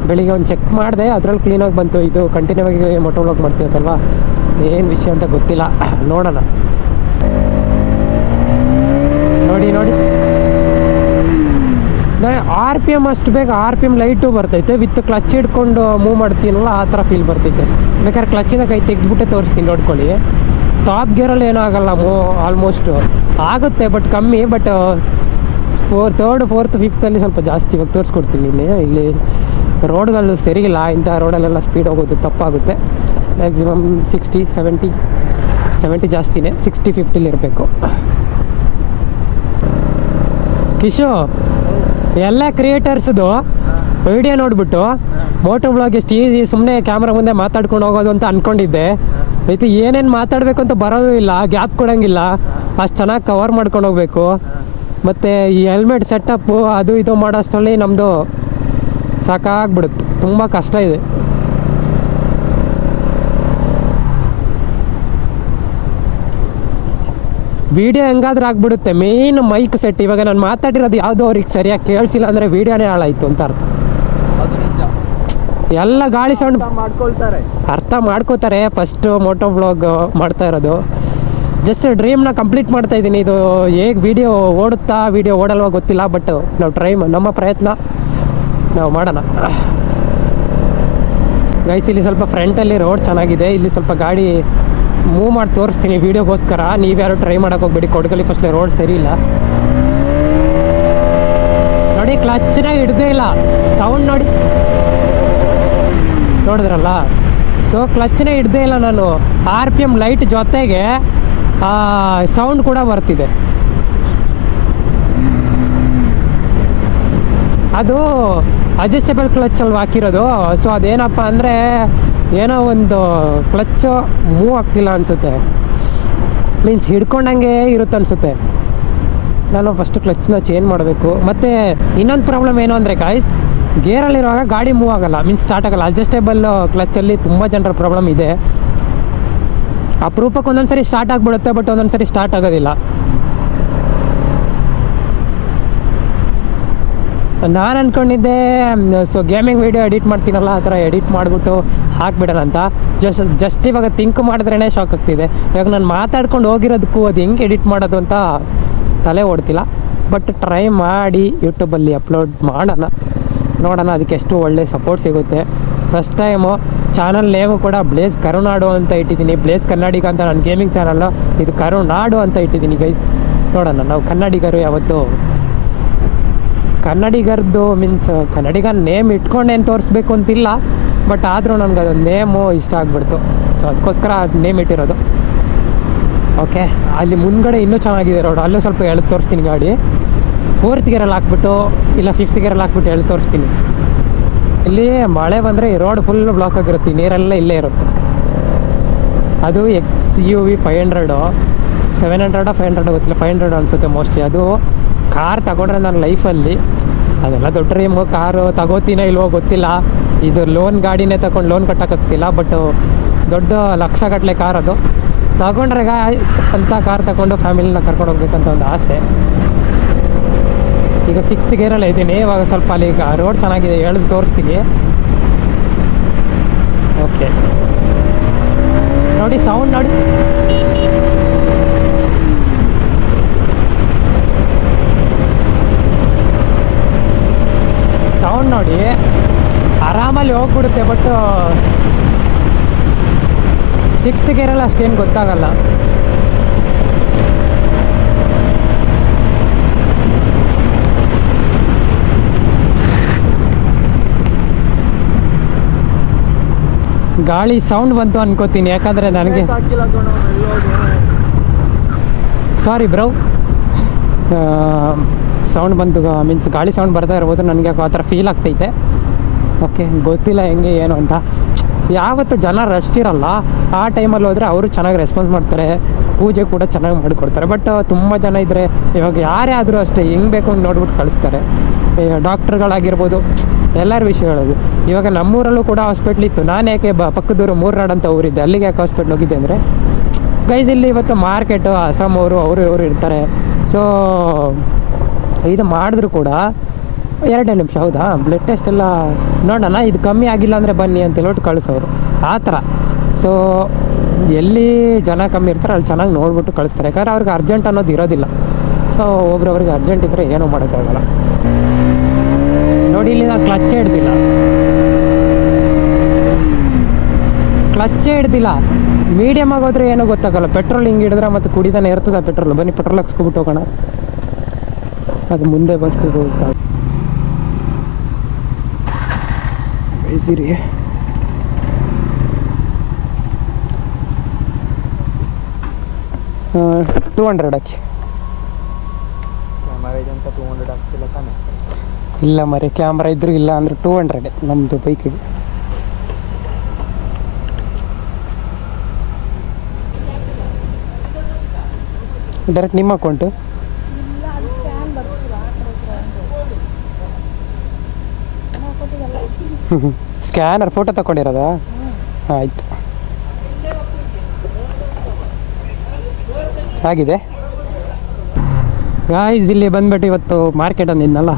ಬೆಳಿಗ್ಗೆ ಒಂದು ಚೆಕ್ ಮಾಡಿದೆ, ಅದರಲ್ಲಿ ಕ್ಲೀನಾಗಿ ಬಂತು. ಇದು ಕಂಟಿನ್ಯೂ ಆಗಿ ಮೊಟೋ ವ್ಲಾಗ್ ಮಾಡ್ತೀವಲ್ವಾ, ಏನು ವಿಷಯ ಅಂತ ಗೊತ್ತಿಲ್ಲ, ನೋಡೋಣ. ನೋಡಿ RPM ಅಷ್ಟು ಬೇಗ RPM ಲೈಟು ಬರ್ತೈತೆ, ವಿತ್ ಕ್ಲಚ್ ಹಿಡ್ಕೊಂಡು ಮೂವ್ ಮಾಡ್ತೀನಲ್ಲ ಆ ಥರ ಫೀಲ್ ಬರ್ತೈತೆ. ಬೇಕಾದ್ರೆ ಕ್ಲಚ್ಚಿಂದ ಕೈ ತೆಗೆದ್ಬಿಟ್ಟೆ ತೋರಿಸ್ತೀನಿ ನೋಡ್ಕೊಳ್ಳಿ. ಟಾಪ್ ಗೇರಲ್ಲಿ ಏನೂ ಆಗೋಲ್ಲ, ಆಲ್ಮೋಸ್ಟು ಆಗುತ್ತೆ ಬಟ್ ಕಮ್ಮಿ. ಬಟ್ ಥರ್ಡ್ ಫೋರ್ತ್ ಫಿಫ್ತಲ್ಲಿ ಸ್ವಲ್ಪ ಜಾಸ್ತಿ. ಇವಾಗ ತೋರಿಸ್ಕೊಡ್ತೀನಿ. ಇಲ್ಲಿ ರೋಡ್ಗಳು ಸರಿಗಿಲ್ಲ, ಇಂಥ ರೋಡಲ್ಲೆಲ್ಲ ಸ್ಪೀಡ್ ಹೋಗೋದು ತಪ್ಪಾಗುತ್ತೆ. ಮ್ಯಾಕ್ಸಿಮಮ್ 60 70 ಜಾಸ್ತಿನೇ, 60 50 ಇರಬೇಕು. ಕಿಶು, ಎಲ್ಲ ಕ್ರಿಯೇಟರ್ಸ್ದು ವಿಡಿಯೋ ನೋಡಿಬಿಟ್ಟು ಮೋಟೋ ವ್ಲಾಗ್ ಎಷ್ಟು ಈಸಿ, ಸುಮ್ಮನೆ ಕ್ಯಾಮ್ರಾ ಮುಂದೆ ಮಾತಾಡ್ಕೊಂಡು ಹೋಗೋದು ಅಂತ ಅಂದ್ಕೊಂಡಿದ್ದೆ. ಆಯ್ತು, ಏನೇನು ಮಾತಾಡಬೇಕು ಅಂತ ಬರೋದು ಇಲ್ಲ, ಗ್ಯಾಪ್ ಕೊಡೋಂಗಿಲ್ಲ, ಅಷ್ಟು ಚೆನ್ನಾಗಿ ಕವರ್ ಮಾಡ್ಕೊಂಡು ಹೋಗ್ಬೇಕು. ಮತ್ತು ಈ ಹೆಲ್ಮೆಟ್ ಸೆಟಪ್ಪು ಅದು ಇದು ಮಾಡೋಷ್ಟರಲ್ಲಿ ನಮ್ಮದು ಸಾಕಾಗ್ಬಿಡುತ್ತೆ, ತುಂಬ ಕಷ್ಟ ಇದೆ. ವೀಡಿಯೋ ಹೆಂಗಾದ್ರೂ ಆಗ್ಬಿಡುತ್ತೆ, ಮೇಯ್ನ್ ಮೈಕ್ ಸೆಟ್. ಇವಾಗ ನಾನು ಮಾತಾಡಿರೋದು ಯಾವುದೋ ಅವ್ರಿಗೆ ಸರಿಯಾಗಿ ಕೇಳಿಸಿಲ್ಲ ಅಂದರೆ ವೀಡಿಯೋನೇ ಹಾಳಾಯಿತು ಅಂತ ಅರ್ಥ. ಎಲ್ಲ ಗಾಳಿ ಸೌಂಡ್ ಅರ್ಥ ಮಾಡ್ಕೋತಾರೆ. ಫಸ್ಟು ಮೋಟೋ ವ್ಲಾಗ್ ಮಾಡ್ತಾ ಇರೋದು, ಜಸ್ಟ್ ಡ್ರೀಮ್ನ ಕಂಪ್ಲೀಟ್ ಮಾಡ್ತಾ ಇದ್ದೀನಿ. ಇದು ಹೇಗೆ ವೀಡಿಯೋ ಓಡುತ್ತಾ ವೀಡಿಯೋ ಓಡಲ್ವ ಗೊತ್ತಿಲ್ಲ, ಬಟ್ ನಾವು ನಮ್ಮ ಪ್ರಯತ್ನ ನಾವು ಮಾಡೋಣ ಗೈಸ್. ಇಲ್ಲಿ ಸ್ವಲ್ಪ ಫ್ರಂಟಲ್ಲಿ ರೋಡ್ ಚೆನ್ನಾಗಿದೆ, ಇಲ್ಲಿ ಸ್ವಲ್ಪ ಗಾಡಿ ಮೂವ್ ಮಾಡಿ ತೋರಿಸ್ತೀನಿ ವೀಡಿಯೋಗೋಸ್ಕರ. ನೀವ್ಯಾರು ಟ್ರೈ ಮಾಡೋಕೆ ಹೋಗ್ಬೇಡಿ, ಕೊಡಗಲ್ಲಿ ಫಸ್ಟ್ಲಿ ರೋಡ್ ಸರಿ ಇಲ್ಲ ನೋಡಿ. ಕ್ಲಚ್ನಾಗ ಹಿಡ್ದೇ ಇಲ್ಲ, ಸೌಂಡ್ ನೋಡಿದ್ರಲ್ಲ. ಸೊ ಕ್ಲಚ್ನೇ ಹಿಡ್ದೇ ಇಲ್ಲ ನಾನು. RPM ಲೈಟ್ ಜೊತೆಗೆ ಸೌಂಡ್ ಕೂಡ ಬರ್ತಿದೆ. ಅದು ಅಡ್ಜಸ್ಟೇಬಲ್ ಕ್ಲಚ್ ಅಲ್ವಾ ಹಾಕಿರೋದು. ಸೊ ಅದೇನಪ್ಪ ಅಂದರೆ ಏನೋ ಒಂದು ಕ್ಲಚ್ಚು ಮೂವ್ ಆಗ್ತಿಲ್ಲ ಅನಿಸುತ್ತೆ, ಮೀನ್ಸ್ ಹಿಡ್ಕೊಂಡಂಗೆ ಇರುತ್ತೆ ಅನಿಸುತ್ತೆ. ನಾನು ಫಸ್ಟ್ ಕ್ಲಚ್ನ ಚೇಂಜ್ ಮಾಡಬೇಕು. ಮತ್ತು ಇನ್ನೊಂದು ಪ್ರಾಬ್ಲಮ್ ಏನು ಅಂದರೆ ಗಾಯ್ಸ್, ಗೇರಲ್ಲಿರುವಾಗ ಗಾಡಿ ಮೂವ್ ಆಗೋಲ್ಲ, ಮೀನ್ಸ್ ಸ್ಟಾರ್ಟ್ ಆಗೋಲ್ಲ. ಅಡ್ಜಸ್ಟೇಬಲ್ ಕ್ಲಚ್ಚಲ್ಲಿ ತುಂಬ ಜನರ ಪ್ರಾಬ್ಲಮ್ ಇದೆ. ಅಪರೂಪಕ್ಕೆ ಒಂದೊಂದು ಸರಿ ಸ್ಟಾರ್ಟ್ ಆಗಿಬಿಡುತ್ತೆ, ಬಟ್ ಒಂದೊಂದು ಸರಿ ಸ್ಟಾರ್ಟ್ ಆಗೋದಿಲ್ಲ. ನಾನು ಅಂದ್ಕೊಂಡಿದ್ದೆ ಸೊ ಗೇಮಿಂಗ್ ವೀಡಿಯೋ ಎಡಿಟ್ ಮಾಡ್ತೀನಲ್ಲ, ಆ ಥರ ಎಡಿಟ್ ಮಾಡಿಬಿಟ್ಟು ಹಾಕ್ಬಿಡೋಣ ಅಂತ. ಜಸ್ಟ್ ಇವಾಗ ಥಿಂಕ್ ಮಾಡಿದ್ರೇ ಶಾಕ್ ಆಗ್ತಿದೆ. ಇವಾಗ ನಾನು ಮಾತಾಡ್ಕೊಂಡು ಹೋಗಿರೋದಕ್ಕೂ ಅದು ಹೆಂಗೆ ಎಡಿಟ್ ಮಾಡೋದು ಅಂತ ತಲೆ ಓಡ್ತಿಲ್ಲ. ಬಟ್ ಟ್ರೈ ಮಾಡಿ ಯೂಟ್ಯೂಬಲ್ಲಿ ಅಪ್ಲೋಡ್ ಮಾಡೋಣ, ನೋಡೋಣ ಅದಕ್ಕೆ ಎಷ್ಟು ಒಳ್ಳೆ ಸಪೋರ್ಟ್ ಸಿಗುತ್ತೆ. ಫಸ್ಟ್ ಟೈಮು ಚಾನಲ್ ನೇಮು ಕೂಡ ಬ್ಲೇಸ್ ಕರುನಾಡು ಅಂತ ಇಟ್ಟಿದ್ದೀನಿ. ಬ್ಲೇಸ್ ಕನ್ನಡಿಗ ಅಂತ ನನ್ನ ಗೇಮಿಂಗ್ ಚಾನಲ್ಲು, ಇದು ಕರುನಾಡು ಅಂತ ಇಟ್ಟಿದ್ದೀನಿ ಗೈಸ್. ನೋಡೋಣ, ನಾವು ಕನ್ನಡಿಗರು ಯಾವತ್ತು ಕನ್ನಡಿಗರದ್ದು ಮೀನ್ಸ್ ಕನ್ನಡಿಗ ನೇಮ್ ಇಟ್ಕೊಂಡೇನು ತೋರಿಸ್ಬೇಕು ಅಂತಿಲ್ಲ, ಬಟ್ ಆದರೂ ನನಗೆ ಅದೊಂದು ನೇಮು ಇಷ್ಟ ಆಗಿಬಿಡ್ತು. ಸೊ ಅದಕ್ಕೋಸ್ಕರ ಅದು ನೇಮ್ ಇಟ್ಟಿರೋದು. ಓಕೆ, ಅಲ್ಲಿ ಮುಂದ್ಗಡೆ ಇನ್ನೂ ಚೆನ್ನಾಗಿದೆ ರೋಡ್, ಅಲ್ಲೂ ಸ್ವಲ್ಪ ಎಳೆದು ತೋರಿಸ್ತೀನಿ ಗಾಡಿ. 4th ಗೇರಲ್ಲಿ ಹಾಕ್ಬಿಟ್ಟು ಇಲ್ಲ 5th ಗೇರಲ್ಲಿ ಹಾಕ್ಬಿಟ್ಟು ಎಳೆದು ತೋರಿಸ್ತೀನಿ. ಇಲ್ಲಿ ಮಳೆ ಬಂದರೆ ಈ ರೋಡ್ ಫುಲ್ ಬ್ಲಾಕ್ ಆಗಿರುತ್ತೆ, ನೀರೆಲ್ಲ ಇಲ್ಲೇ ಇರುತ್ತೆ. ಅದು XUV 500 700 500 ಗೊತ್ತಿಲ್ಲ, 500 ಅನಿಸುತ್ತೆ ಮೋಸ್ಟ್ಲಿ. ಅದು ಕಾರ್ ತಗೊಂಡ್ರೆ ನನ್ನ ಲೈಫಲ್ಲಿ ಅದೆಲ್ಲ ದೊಡ್ಡ ಡ್ರೀಮು. ಕಾರು ತಗೋತೀನೋ ಇಲ್ವೋ ಗೊತ್ತಿಲ್ಲ, ಇದು ಲೋನ್ ಗಾಡಿನೇ ತಗೊಂಡು ಲೋನ್ ಕಟ್ಟೋಕ್ಕಾಗ್ತಿಲ್ಲ. ಬಟ್ ದೊಡ್ಡ ಲಕ್ಷಗಟ್ಟಲೆ ಕಾರ್ ಅದು ತಗೊಂಡ್ರೆ ಅಂಥ ಕಾರ್ ತಗೊಂಡು ಫ್ಯಾಮಿಲಿನ ಕರ್ಕೊಂಡು ಹೋಗ್ಬೇಕಂತ ಒಂದು ಆಸೆ. ಈಗ 6th ಗೇರಲ್ಲೇ ಇದ್ದೀನಿ. ಇವಾಗ ಸ್ವಲ್ಪ ಅಲ್ಲಿ ಈಗ ರೋಡ್ ಚೆನ್ನಾಗಿದೆ, ಎಳೆದು ತೋರಿಸ್ತೀನಿ. ಓಕೆ ನೋಡಿ, ಸೌಂಡ್ ನೋಡಿ. ಸೌಂಡ್ ನೋಡಿ, ಆರಾಮಲ್ಲಿ ಹೋಗ್ಬಿಡುತ್ತೆ. ಬಟ್ 6th ಗೇರಲ್ಲಿ ಅಷ್ಟೇನು ಗೊತ್ತಾಗಲ್ಲ. ಗಾಳಿ ಸೌಂಡ್ ಬಂತು ಅನ್ಕೋತೀನಿ, ಯಾಕಂದರೆ ನನಗೆ ಸಾರಿ ಬ್ರೋ, ಸೌಂಡ್ ಬಂತು, ಮೀನ್ಸ್ ಗಾಳಿ ಸೌಂಡ್ ಬರ್ತಾ ಇರ್ಬೋದು. ನನಗೆ ಆ ಥರ ಫೀಲ್ ಆಗ್ತೈತೆ. ಓಕೆ, ಗೊತ್ತಿಲ್ಲ ಹೆಂಗೆ ಏನು ಅಂತ. ಯಾವತ್ತು ಜನ ರಶ್ ಇರಲ್ಲ ಆ ಟೈಮಲ್ಲಿ ಹೋದರೆ ಅವರು ಚೆನ್ನಾಗಿ ರೆಸ್ಪಾನ್ಸ್ ಮಾಡ್ತಾರೆ, ಪೂಜೆ ಕೂಡ ಚೆನ್ನಾಗಿ ಮಾಡಿಕೊಡ್ತಾರೆ. ಬಟ್ ತುಂಬ ಜನ ಇದ್ದರೆ, ಇವಾಗ ಯಾರೇ ಆದರೂ ಅಷ್ಟೇ ಹೆಂಗೆ ಬೇಕು ಹಂಗೆ ನೋಡ್ಬಿಟ್ಟು ಕಳಿಸ್ತಾರೆ. ಡಾಕ್ಟ್ರುಗಳಾಗಿರ್ಬೋದು, ಎಲ್ಲರ ವಿಷಯಗಳದು. ಇವಾಗ ನಮ್ಮೂರಲ್ಲೂ ಕೂಡ ಹಾಸ್ಪಿಟ್ಲ್ ಇತ್ತು. ನಾನು ಯಾಕೆ ಪಕ್ಕದೂರು ಮೂರ್ನಾಡು ಅಂತ ಊರಿದ್ದೆ, ಅಲ್ಲಿಗೆ ಯಾಕೆ ಹಾಸ್ಪಿಟ್ಲ್ ಹೋಗಿದ್ದೆ ಅಂದರೆ, ಗೈಸ್ ಇಲ್ಲಿ ಇವತ್ತು ಮಾರ್ಕೆಟು ಅಸ್ಸಾಂ ಅವರು ಇವರು ಇರ್ತಾರೆ. ಸೊ ಇದು ಮಾಡಿದ್ರು ಕೂಡ 2 ನಿಮಿಷ, ಹೌದಾ, ಬ್ಲಡ್ ಟೆಸ್ಟ್ ಎಲ್ಲ ನೋಡೋಣ, ಇದು ಕಮ್ಮಿ ಆಗಿಲ್ಲ ಅಂದರೆ ಬನ್ನಿ ಅಂತ ಹೇಳ್ಬಿಟ್ಟು ಕಳಿಸೋರು ಆ ಥರ. ಸೊ ಎಲ್ಲಿ ಜನ ಕಮ್ಮಿ ಇರ್ತಾರೆ ಅಲ್ಲಿ ಚೆನ್ನಾಗಿ ನೋಡ್ಬಿಟ್ಟು ಕಳಿಸ್ತಾರೆ, ಯಾಕಂದರೆ ಅವ್ರಿಗೆ ಅರ್ಜೆಂಟ್ ಅನ್ನೋದು ಇರೋದಿಲ್ಲ. ಸೊ ಒಬ್ರೊಬ್ರಿಗೆ ಅರ್ಜೆಂಟ್ ಇದ್ದರೆ ಏನೂ ಮಾಡೋಕ್ಕಾಗಲ್ಲ. ನೋಡಿ, ಇಲ್ಲಿ ನಾನು ಕ್ಲಚ್ಚೇ ಹಿಡ್ದಿಲ್ಲ. ಮೀಡಿಯಮ್ ಆಗೋದ್ರೆ ಏನೂ ಗೊತ್ತಾಗಲ್ಲ. ಪೆಟ್ರೋಲ್ ಹಿಂಗೆ ಹಿಡಿದ್ರೆ ಮತ್ತು ಕುಡಿತಾನೆ ಇರ್ತದೆ ಪೆಟ್ರೋಲ್. ಬನ್ನಿ ಪೆಟ್ರೋಲ್ ಹಾಕ್ಸ್ಕೊಬಿಟ್ಟು ಹೋಗೋಣ. ಅದು ಮುಂದೆ ಬಂದು ಈಸಿರಿ. $200 ಹಾಕಿ. ಇಲ್ಲ ಮರಿ, ಕ್ಯಾಮ್ರಾ ಇದ್ರೂ ಇಲ್ಲ ಅಂದರೆ 200 ನಮ್ಮದು ಬೈಕಿಗೆ. ಡೈರೆಕ್ಟ್ ನಿಮ್ಮ ಅಕೌಂಟು? Scanner photo ತಗೊಂಡಿರೋದಾ? ಆಯಿತು, ಆಗಿದೆ. ಗಾಯ್ಸ್ ಇಲ್ಲಿ ಬಂದ್ಬಿಟ್ಟು ಇವತ್ತು ಮಾರ್ಕೆಟ್ ಅಂದಿದ್ನಲ್ಲ,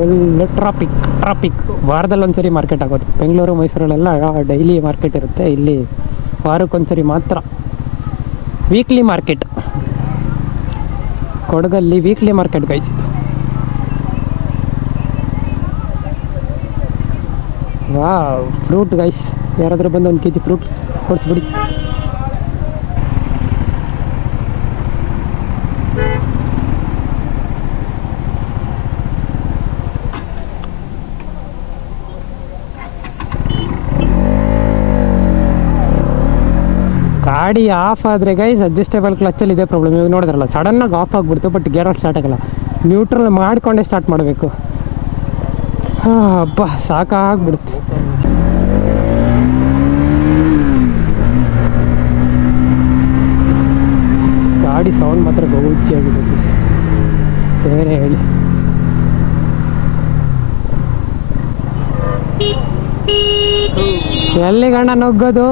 ಒಳ್ಳೆ ಟ್ರಾಫಿಕ್. ವಾರದಲ್ಲಿ ಒಂದ್ಸರಿ ಮಾರ್ಕೆಟ್ ಆಗೋದು. ಬೆಂಗಳೂರು ಮೈಸೂರಲ್ಲೆಲ್ಲ ಡೈಲಿ ಮಾರ್ಕೆಟ್ ಇರುತ್ತೆ, ಇಲ್ಲಿ ವಾರಕ್ಕೊಂದ್ಸರಿ ಮಾತ್ರ ವೀಕ್ಲಿ ಮಾರ್ಕೆಟ್. ಕೊಡಗಲ್ಲಿ weekly market guys. Wow, fruit guys. ಯಾರಾದರೂ ಬಂದು 1 kg ಫ್ರೂಟ್ಸ್ ಕೊಡಿಸ್ಬಿಡಿ. ಗಾಡಿ ಆಫ್ ಆದರೆ ಗೈಸ್ ಅಡ್ಜಸ್ಟೇಬಲ್ ಕ್ಲಚ್ಚಲ್ಲಿ ಇದೇ ಪ್ರಾಬ್ಲಮ್. ಇವಾಗ ನೋಡಿದ್ರಲ್ಲ, ಸಡನ್ನಾಗಿ ಆಫ್ ಆಗಿಬಿಡ್ತು, ಬಟ್ ಗೇರ್ ಸ್ಟಾರ್ಟ್ ಆಗಲ್ಲ. ನ್ಯೂಟ್ರಲ್ ಮಾಡಿಕೊಂಡೇ ಸ್ಟಾರ್ಟ್ ಮಾಡಬೇಕು. ಹಬ್ಬ ಸಾಕಾಗ್ಬಿಡುತ್ತೆ. ಗಾಡಿ ಸೌಂಡ್ ಮಾತ್ರ ಗೌಚಿಯಾಗಿದೆ ಬೇರೆ ಹೇಳಿ. ಎಲ್ಲಿ ಗಣ್ಣ ನುಗ್ಗೋದು?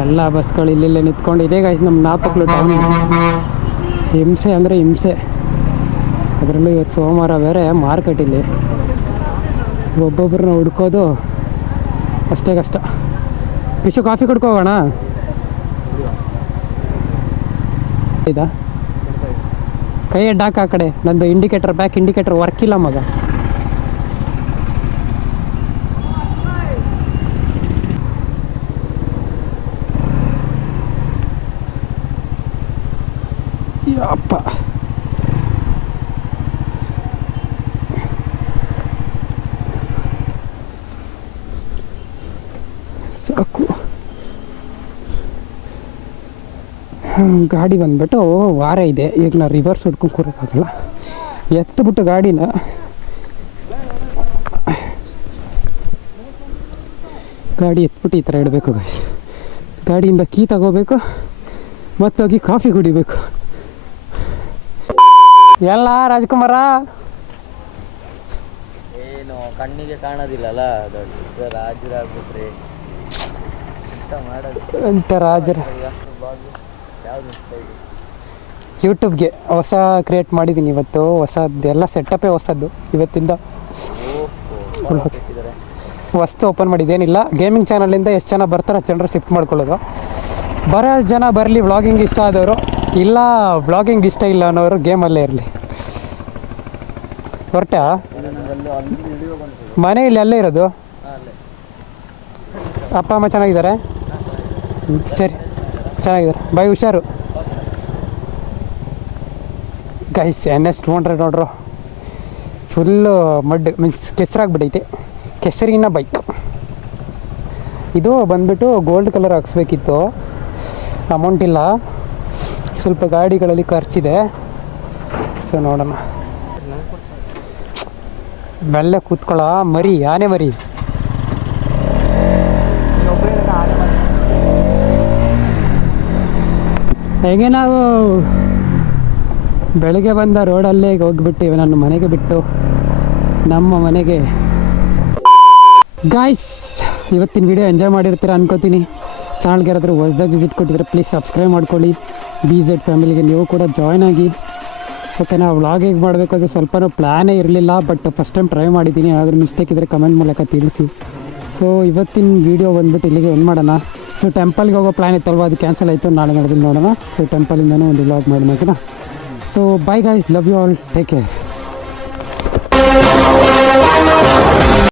ಎಲ್ಲ ಬಸ್ಗಳು ಇಲ್ಲಿಲ್ಲೇ ನಿಂತ್ಕೊಂಡಿದೆ ಗೈಸ್. ನಮ್ಮ ನಾಪಕ್ಲು ಟೌನ್ ಹಿಂಸೆ ಅಂದರೆ ಹಿಂಸೆ. ಅದರಲ್ಲೂ ಇವತ್ತು ಸೋಮವಾರ ಬೇರೆ ಮಾರ್ಕೆಟ್. ಇಲ್ಲಿ ಒಬ್ಬೊಬ್ಬರನ್ನ ಹುಡ್ಕೋದು ಅಷ್ಟೇ ಕಷ್ಟ. ಇಷ್ಟು ಕಾಫಿ ಕುಡ್ಕೊ ಹೋಗೋಣ. ಇದಾ ಕೈ ಅಡ್ಡಾಕ ಆ ಕಡೆ. ನಂದು ಇಂಡಿಕೇಟರ್, ಬ್ಯಾಕ್ ಇಂಡಿಕೇಟರ್ ವರ್ಕ್ ಇಲ್ಲ ಮಗ. ಅಪ್ಪ ಸಾಕು. ಗಾಡಿ ಬಂದ್ಬಿಟ್ಟು ವಾರ ಇದೆ. ಈಗ ನಾ ರಿವರ್ಸ್ ಹೊಡ್ಕೊಂಡು ಕೂರೋಕ್ಕಾಗಲ್ಲ. ಎತ್ತುಬಿಟ್ಟು ಗಾಡಿನ ಎತ್ಬಿಟ್ಟು ಈ ಥರ ಇಡಬೇಕು ಗಾಡಿ. ಗಾಡಿಯಿಂದ ಕೀ ತಗೋಬೇಕು, ಮತ್ತೋಗಿ ಕಾಫಿ ಕುಡಿಬೇಕು. ಎಲ್ಲ ರಾಜ್ಕುಮಾರ ಕಣ್ಣಿಗೆ ಕಾಣೋದಿಲ್ಲಲ್ಲ ದೊಡ್ಡ ರಾಜರಾಗ್ಬಿಟ್ರಿ ಎಂತ ಮಾಡೋದು ಅಂತ ರಾಜರ ಯಾವುದು ಯೂಟ್ಯೂಬ್ಗೆ ಹೊಸ ಕ್ರಿಯೇಟ್ ಮಾಡಿದ್ದೀನಿ ಇವತ್ತು. ಹೊಸದ್ದು ಎಲ್ಲ ಸೆಟಪ್ಪೇ ಹೊಸದ್ದು ಇವತ್ತಿಂದ. ವಸ್ತು ಓಪನ್ ಮಾಡಿದ್ದೇನಿಲ್ಲ. ಗೇಮಿಂಗ್ ಚಾನಲಿಂದ ಎಷ್ಟು ಜನ ಬರ್ತಾರೋ ಜನರು ಶಿಫ್ಟ್ ಮಾಡ್ಕೊಳ್ಳೋದು. ಬರೋ ಜನ ಬರಲಿ, ವ್ಲಾಗಿಂಗ್ ಇಷ್ಟ ಆದವರು, ಇಲ್ಲ ವ್ಲಾಗಿಂಗ್ ಇಷ್ಟ ಇಲ್ಲ ಅನ್ನೋರು ಗೇಮಲ್ಲೇ ಇರಲಿ. ಹೊರಟ ಮನೆಯಲ್ಲಿ ಅಲ್ಲೇ ಇರೋದು. ಅಪ್ಪ ಅಮ್ಮ ಚೆನ್ನಾಗಿದ್ದಾರೆ? ಸರಿ, ಚೆನ್ನಾಗಿದ್ದಾರೆ. ಬಾಯ್, ಹುಷಾರು ಗೈಸ್. NS 200 ನೋಡ್ರು, ಫುಲ್ಲು ಮಡ್ ಮೀನ್ಸ್ ಕೆಸರಾಗ್ಬಿಟ್ಟೈತೆ. ಕೆಸರಿನ ಬೈಕ್ ಇದು. ಬಂದುಬಿಟ್ಟು ಗೋಲ್ಡ್ ಕಲರ್ ಹಾಕ್ಸ್ಬೇಕಿತ್ತು, ಅಮೌಂಟ್ ಇಲ್ಲ. ಸ್ವಲ್ಪ ಗಾಡಿಗಳಲ್ಲಿ ಖರ್ಚಿದೆ. ಸೊ ನೋಡೋಣ. ಬೆಳ್ಳೆ ಕೂತ್ಕೊಳ್ಳ ಮರಿ, ಆನೆ ಮರಿ. ಹೇಗೆ ನಾವು ಬೆಳಗ್ಗೆ ಬಂದ ರೋಡಲ್ಲೇ ಹೋಗಿಬಿಟ್ಟಿವೆ ನನ್ನ ಮನೆಗೆ ಬಿಟ್ಟು, ನಮ್ಮ ಮನೆಗೆ. ಗಾಯ್ಸ್, ಇವತ್ತಿನ ವಿಡಿಯೋ ಎಂಜಾಯ್ ಮಾಡಿರ್ತೀರ ಅನ್ಕೋತೀನಿ. ಚಾನಲ್ಗೆ ಯಾರಾದರೂ ಹೊಸ್ದಾಗಿ ವಿಸಿಟ್ ಕೊಟ್ಟಿದ್ರೆ ಪ್ಲೀಸ್ ಸಬ್ಸ್ಕ್ರೈಬ್ ಮಾಡ್ಕೊಳ್ಳಿ. BZ ಫ್ಯಾಮಿಲಿಗೆ ನೀವು ಕೂಡ ಜಾಯ್ನ್ ಆಗಿ. ಓಕೆನಾ? ವ್ಲಾಗ್ ಹೇಗೆ ಮಾಡಬೇಕು ಅದು ಸ್ವಲ್ಪನೂ ಪ್ಲ್ಯಾನೇ ಇರಲಿಲ್ಲ, ಬಟ್ ಫಸ್ಟ್ ಟೈಮ್ ಟ್ರೈ ಮಾಡಿದ್ದೀನಿ. ಏನಾದರೂ ಮಿಸ್ಟೇಕ್ ಇದ್ದರೆ ಕಮೆಂಟ್ ಮೂಲಕ ತಿಳಿಸಿ. ಸೊ ಇವತ್ತಿನ ವೀಡಿಯೋ ಬಂದುಬಿಟ್ಟು ಇಲ್ಲಿಗೆ ಏನು ಮಾಡೋಣ. ಸೊ ಟೆಂಪಲ್ಗೆ ಹೋಗೋ ಪ್ಲ್ಯಾನ್ ಇತ್ತಲ್ವ, ಅದು ಕ್ಯಾನ್ಸಲ್ ಆಯಿತು. ನಾಳೆ ನಡೆದಿದ್ದು ನೋಡೋಣ. ಸೊ ಟೆಂಪಲಿಂದನೂ ಒಂದು ವ್ಲಾಗ್ ಮಾಡೋಣ, ಓಕೆನಾ? So bye guys, love you all, take care.